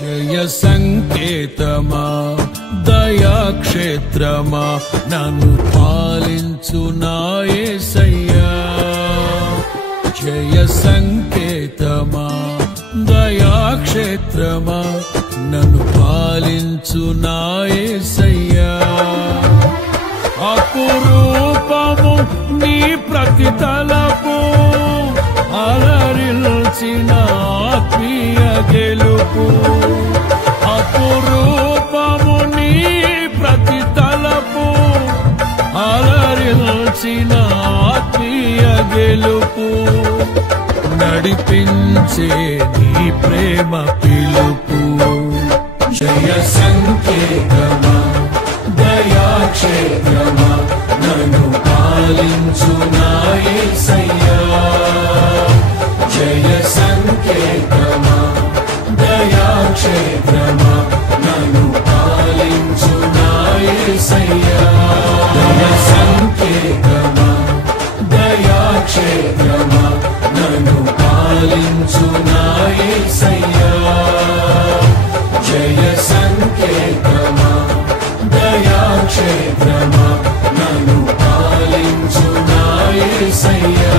జయ సంకేతమా దయాక్షేత్రమా నన్ను పాలించు నా యేసయ్యా. జయ సంకేతమా దయాక్షేత్రమా నన్ను పాలించు నా యేసయ్యా. అపురూపము నీ ప్రతి తలపు అలరిల్చిన ఆత్మీయ గెలుపు. అపురూపము నీ ప్రతి తలపు అలరిల్చిన ఆత్మీయ గెలుపు. నడిపించే నీ ప్రేమ పిలుపు. జయ సంకేతమా దయాక్షేత్రమా నన్ను పాలించు నా యేసయ్యా. జయ సంకేతమా దయాక్షేత్రమా నన్ను పాలించు నా యేసయ్యా. జయ సంకేతమా దయాక్షేత్రమా నన్ను పాలించు నా యేసయ్యా. జయ సంకేతమా దయాక్షేత్రమా నన్ను పాలించు నా యేసయ్యా.